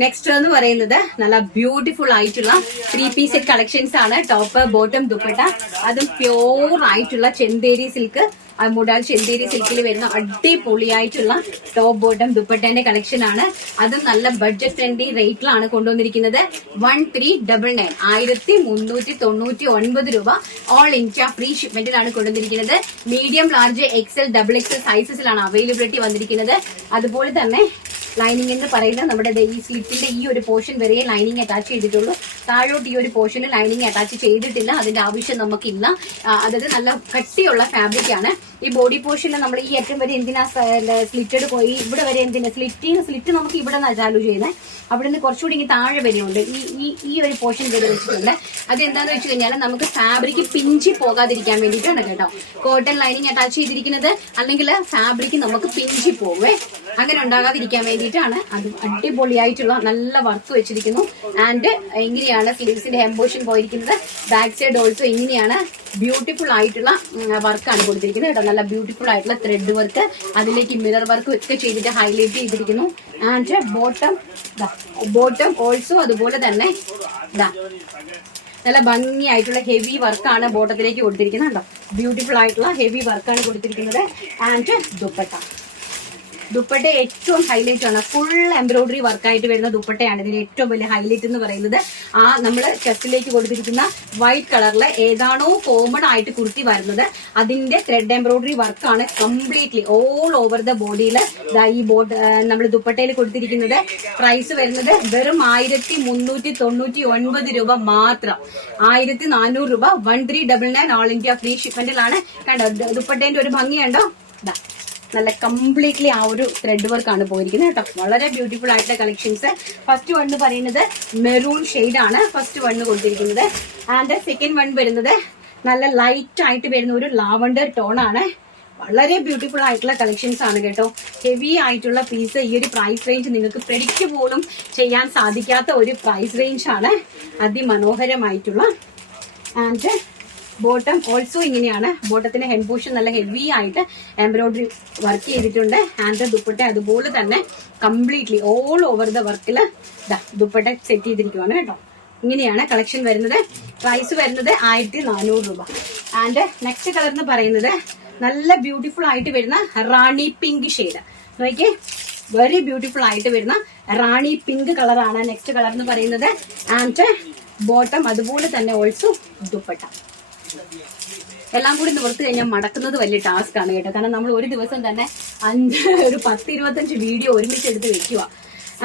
Next എന്ന് പറയുന്നത് നല്ല ബ്യൂട്ടിഫുൾ ആയിട്ടുള്ള 3 പീസ് സെറ്റ് കളക്ഷൻസ് ആണ്. ടോപ്പ് ബോട്ടം ദുപ്പട്ട, അതും പ്യോർ ആയിട്ടുള്ള ചെന്തേരി സിൽക്ക്, മുടാൽ ചെന്തേരി സിൽക്കിൽ വരുന്ന അടിപൊളിയായിട്ടുള്ള ടോപ്പ് ബോട്ടം ദുപ്പട്ടേന്റെ കളക്ഷൻ ആണ്. അതും നല്ല ബഡ്ജറ്റ് ഫ്രണ്ട്ലി റേറ്റിലാണ് കൊണ്ടുവന്നിരിക്കുന്നത്. 1399 1399 രൂപ ഓൾ ഇന്ത്യ ഫ്രീ ഷിപ്മെന്റിലാണ് കൊണ്ടുവന്നിരിക്കുന്നത്. Medium, large, XL, double XL സൈസസിലാണ് അവൈലബിലിറ്റി വന്നിരിക്കുന്നത്. അതുപോലെ തന്നെ ലൈനിങ് എന്ന് പറയുന്നത് നമ്മുടെ ഈ സ്ലിറ്റിന്റെ ഈ ഒരു പോർഷൻ വരെ ലൈനിങ് അറ്റാച്ച് ചെയ്തിട്ടുള്ളൂ. താഴോട്ട് ഈ ഒരു പോർഷന് ലൈനിങ് അറ്റാച്ച് ചെയ്തിട്ടില്ല, അതിന്റെ ആവശ്യം നമുക്കില്ല. അതായത് നല്ല കട്ടിയുള്ള ഫാബ്രിക് ആണ്. ഈ ബോഡി പോർഷനിൽ നമ്മൾ ഈ ഏറ്റവും വരെ എന്തിനാ സ്ലിറ്റഡ് പോയി ഇവിടെ വരെ എന്തിനാ സ്ലിറ്റ് നമുക്ക് ഇവിടെ നിന്ന് ചാലു ചെയ്യുന്നത്, അവിടെ നിന്ന് കുറച്ചുകൂടി ഇങ്ങനെ താഴെ വരെയുണ്ട്. ഈ ഒരു പോർഷൻ വരെ വെച്ചിട്ടുണ്ട്. അതെന്താന്ന് വെച്ച് കഴിഞ്ഞാൽ നമുക്ക് ഫാബ്രിക് പിഞ്ചി പോകാതിരിക്കാൻ വേണ്ടിയിട്ടാണ് കേട്ടോ. കോട്ടൺ ലൈനിങ് അറ്റാച്ച് ചെയ്തിരിക്കുന്നത്, അല്ലെങ്കിൽ ഫാബ്രിക് നമുക്ക് പിഞ്ചി പോവേ, അങ്ങനെ ഉണ്ടാകാതിരിക്കാൻ വേണ്ടിയിട്ടാണ്. അത് അടിപൊളിയായിട്ടുള്ള നല്ല വർക്ക് വെച്ചിരിക്കുന്നു. ആൻഡ് ഇങ്ങനെയാണ് സ്ലീവ്സിന്റെ എംബോഷൻ പോയിരിക്കുന്നത്. ബാക്ക് സൈഡ് ഓൾസോ ഇങ്ങനെയാണ് ബ്യൂട്ടിഫുൾ ആയിട്ടുള്ള വർക്കാണ് കൊടുത്തിരിക്കുന്നത് കേട്ടോ. നല്ല ബ്യൂട്ടിഫുൾ ആയിട്ടുള്ള ത്രെഡ് വർക്ക്, അതിലേക്ക് മിറർ വർക്ക് ഒക്കെ ചെയ്തിട്ട് ഹൈലൈറ്റ് ചെയ്തിരിക്കുന്നു. ആൻഡ് ബോട്ടം ഓൾസോ അതുപോലെ തന്നെ നല്ല ഭംഗിയായിട്ടുള്ള ഹെവി വർക്കാണ് ബോട്ടത്തിലേക്ക് കൊടുത്തിരിക്കുന്നത് കേട്ടോ. ബ്യൂട്ടിഫുൾ ആയിട്ടുള്ള ഹെവി വർക്കാണ് കൊടുത്തിരിക്കുന്നത്. ആൻഡ് ദുപ്പട്ട ഏറ്റവും ഹൈലൈറ്റ് ആണ്. ഫുൾ എംബ്രോയിഡറി വർക്കായിട്ട് വരുന്ന ദുപ്പട്ടയാണ് ഇതിന് ഏറ്റവും വലിയ ഹൈലൈറ്റ് എന്ന് പറയുന്നത്. നമ്മൾ ചെസ്റ്റിലേക്ക് കൊടുത്തിരിക്കുന്ന വൈറ്റ് കളറിൽ ഏതാണോ കോമൺ ആയിട്ട് കുർത്തി വരുന്നത് അതിന്റെ ത്രെഡ് എംബ്രോയിഡറി വർക്കാണ് കംപ്ലീറ്റ്ലി ഓൾ ഓവർ ദ ബോഡിയിൽ ഈ നമ്മൾ ദുപ്പട്ടയിൽ കൊടുത്തിരിക്കുന്നത്. പ്രൈസ് വരുന്നത് വെറും 1399 രൂപ മാത്രം. 1400 രൂപ 1399 ഓൾ ഇന്ത്യ ഫ്രീ ഷിപ്മെന്റിലാണ്. കണ്ടോ ദുപ്പട്ടേന്റെ ഒരു ഭംഗിയുണ്ടോ? നല്ല കംപ്ലീറ്റ്ലി ആ ഒരു ത്രെഡ് വർക്കാണ് പോയിരിക്കുന്നത് കേട്ടോ. വളരെ ബ്യൂട്ടിഫുൾ ആയിട്ടുള്ള കളക്ഷൻസ്. ഫസ്റ്റ് വൺ പറയുന്നത് മെറൂൺ ഷെയ്ഡ് ആണ് ഫസ്റ്റ് വൺ കൊടുത്തിരിക്കുന്നത്. ആൻഡ് സെക്കൻഡ് വൺ വരുന്നത് നല്ല ലൈറ്റ് ആയിട്ട് വരുന്ന ഒരു ലാവണ്ടർ ടോൺ ആണ്. വളരെ ബ്യൂട്ടിഫുൾ ആയിട്ടുള്ള കളക്ഷൻസ് ആണ് കേട്ടോ. ഹെവി ആയിട്ടുള്ള പീസ്. ഈ ഒരു പ്രൈസ് റേഞ്ച് നിങ്ങൾക്ക് പ്രെഡിക്റ്റ് പോലും ചെയ്യാൻ സാധിക്കാത്ത ഒരു പ്രൈസ് റേഞ്ച് ആണ്. അതിമനോഹരമായിട്ടുള്ള. ആൻഡ് ബോട്ടം ഓൾസോ ഇങ്ങനെയാണ്. ബോട്ടത്തിന്റെ ഹെഡ് പോർഷൻ നല്ല ഹെവി ആയിട്ട് എംബ്രോയിഡറി വർക്ക് ചെയ്തിട്ടുണ്ട്. ആൻഡ് ദുപ്പട്ട അതുപോലെ തന്നെ കംപ്ലീറ്റ്ലി ഓൾ ഓവർ ദ വർക്കിൽ ദുപ്പട്ട സെറ്റ് ചെയ്തിരിക്കുവാണ് കേട്ടോ. ഇങ്ങനെയാണ് കളക്ഷൻ വരുന്നത്. പ്രൈസ് വരുന്നത് 1400 രൂപ. ആൻഡ് നെക്സ്റ്റ് കളർ എന്ന് പറയുന്നത് നല്ല ബ്യൂട്ടിഫുൾ ആയിട്ട് വരുന്ന റാണി പിങ്ക് ഷെയ്ഡ്. നോക്കിയേ, വെരി ബ്യൂട്ടിഫുൾ ആയിട്ട് വരുന്ന റാണി പിങ്ക് കളറാണ് നെക്സ്റ്റ് കളർ എന്ന് പറയുന്നത്. ആൻഡ് ബോട്ടം അതുപോലെ തന്നെ ഓൾസോ ദുപ്പട്ട. എല്ലാം കൂടി നിവർത്തി കഴിഞ്ഞാൽ മടക്കുന്നത് വലിയ ടാസ്ക് ആണ് കേട്ടോ. കാരണം നമ്മൾ ഒരു ദിവസം തന്നെ ഒരു 10-25 വീഡിയോ ഒരുമിച്ച് എടുത്ത് വെക്കുക.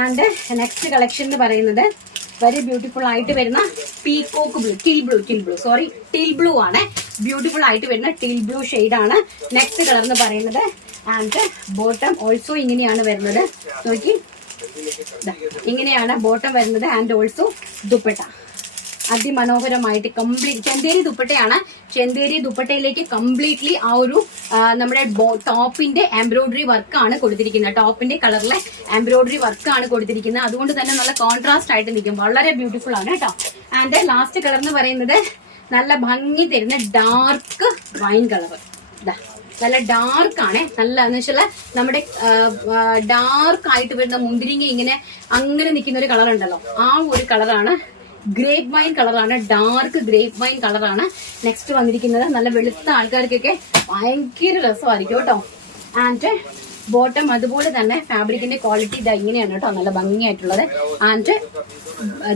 ആൻഡ് നെക്സ്റ്റ് കളക്ഷൻ എന്ന് പറയുന്നത് വെരി ബ്യൂട്ടിഫുൾ ആയിട്ട് വരുന്ന പീകോക്ക് ബ്ലൂ, ടീൽ ബ്ലൂ ആണ്. ബ്യൂട്ടിഫുൾ ആയിട്ട് വരുന്ന ടീൽ ബ്ലൂ ഷെയ്ഡ് ആണ് നെക്സ്റ്റ് കളർ എന്ന് പറയുന്നത്. ആൻഡ് ബോട്ടം ഓൾസോ ഇങ്ങനെയാണ് വരുന്നത്. നോക്കി, ഇങ്ങനെയാണ് ബോട്ടം വരുന്നത്. And also dupatta അതിമനോഹരമായിട്ട് complete Chanderi ദുപ്പട്ടയാണ്. ചെന്തേരി ദുപ്പട്ടയിലേക്ക് കംപ്ലീറ്റ്ലി ആ ഒരു നമ്മുടെ ടോപ്പിന്റെ എംബ്രോയിഡറി വർക്കാണ് കൊടുത്തിരിക്കുന്നത്. ടോപ്പിന്റെ കളറിലെ എംബ്രോയിഡറി വർക്കാണ് കൊടുത്തിരിക്കുന്നത്. അതുകൊണ്ട് തന്നെ നല്ല കോൺട്രാസ്റ്റ് ആയിട്ട് നിൽക്കും. വളരെ ബ്യൂട്ടിഫുൾ ആണ് കേട്ടോ. ആൻഡ് ലാസ്റ്റ് കളർ എന്ന് പറയുന്നത് നല്ല ഭംഗി തരുന്ന ഡാർക്ക് വൈൻ കളർ. നല്ല ഡാർക്ക് ആണ്. നല്ല എന്ന് വെച്ചാൽ നമ്മുടെ ഡാർക്ക് ആയിട്ട് വരുന്ന മുന്തിരിങ്ങ ഇങ്ങനെ അങ്ങനെ നിൽക്കുന്ന ഒരു കളർ ഉണ്ടല്ലോ, ആ ഒരു കളറാണ്. ഗ്രേപ്പ് വൈൻ കളറാണ്, ഡാർക്ക് ഗ്രേപ്പ് വൈൻ കളറാണ് നെക്സ്റ്റ് വന്നിരിക്കുന്നത്. നല്ല വെളുത്ത ആൾക്കാർക്കൊക്കെ ഭയങ്കര രസമായിരിക്കും കേട്ടോ. ആൻഡ് ബോട്ടം അതുപോലെ തന്നെ ഫാബ്രിക്കിന്റെ ക്വാളിറ്റി ഇതാ ഇങ്ങനെയാണ് കേട്ടോ, നല്ല ഭംഗിയായിട്ടുള്ളത്. ആൻഡ്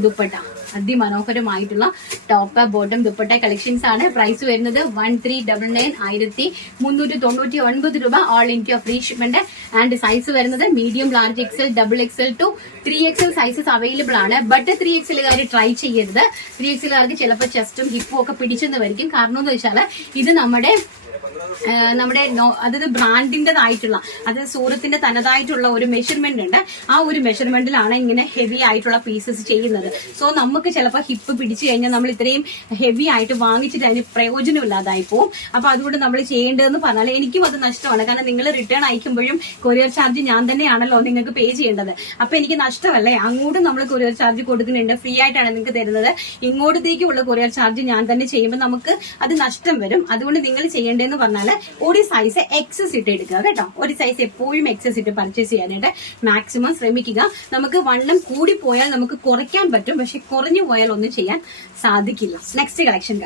ദുപ്പട്ട അതിമനോഹരമായിട്ടുള്ള ടോപ്പ് ബോട്ടം ദുപ്പട്ട കളക്ഷൻസ് ആണ്. പ്രൈസ് വരുന്നത് 1399 1399 രൂപ all India free shipment. And size വരുന്നത് medium, large, XL, double XL to 3XL sizes available ആണ്. ബട്ട് 3XLകാർ ട്രൈ ചെയ്യരുത്. 3XLകാർക്ക് ചിലപ്പോൾ ചെസ്റ്റും ഹിപ്പും ഒക്കെ പിടിച്ചെന്ന് വരിക്കും. കാരണം എന്ന് വെച്ചാൽ ഇത് നമ്മുടെ അതായത് ബ്രാൻഡിന്റേതായിട്ടുള്ള, അതായത് സൂറത്തിന്റെ തനതായിട്ടുള്ള ഒരു മെഷർമെന്റ് ഉണ്ട്. ആ ഒരു മെഷർമെന്റിലാണ് ഇങ്ങനെ ഹെവി ആയിട്ടുള്ള പീസസ് ചെയ്യുന്നത്. സോ നമുക്ക് ചിലപ്പോൾ ഹിപ്പ് പിടിച്ചു കഴിഞ്ഞാൽ നമ്മൾ ഇത്രയും ഹെവി ആയിട്ട് വാങ്ങിച്ചിട്ട് അതിന് പ്രയോജനമില്ലാതായി പോവും. അപ്പൊ അതുകൊണ്ട് നമ്മൾ ചെയ്യേണ്ടതെന്ന് പറഞ്ഞാൽ എനിക്കും അത് നഷ്ടമാണ്. കാരണം നിങ്ങൾ റിട്ടേൺ അയക്കുമ്പോഴും കൊറിയർ ചാർജ് ഞാൻ തന്നെയാണല്ലോ നിങ്ങൾക്ക് പേ ചെയ്യേണ്ടത്. അപ്പൊ എനിക്ക് നഷ്ടമല്ലേ. അങ്ങോട്ടും നമ്മൾ കൊറിയർ ചാർജ് കൊടുക്കുന്നുണ്ട്, ഫ്രീ ആയിട്ടാണ് നിങ്ങൾക്ക് തരുന്നത്. ഇങ്ങോട്ടത്തേക്കുള്ള കൊറിയർ ചാർജ് ഞാൻ തന്നെ ചെയ്യുമ്പോൾ നമുക്ക് അത് നഷ്ടം വരും. അതുകൊണ്ട് നിങ്ങൾ ചെയ്യേണ്ടതെന്ന് എന്ന് പറഞ്ഞാൽ ഒരു സൈസ് എക്സസ് ഇട്ട് എടുക്കുക കേട്ടോ. ഒരു സൈസ് എപ്പോഴും എക്സസ് ഇട്ട് പർച്ചേസ് ചെയ്യാനായിട്ട് മാക്സിമം ശ്രമിക്കുക. നമുക്ക് വണ്ണം കൂടി പോയാൽ നമുക്ക് കുറയ്ക്കാൻ പറ്റും, പക്ഷെ കുറഞ്ഞു പോയാൽ ഒന്നും ചെയ്യാൻ സാധിക്കില്ല. Next collection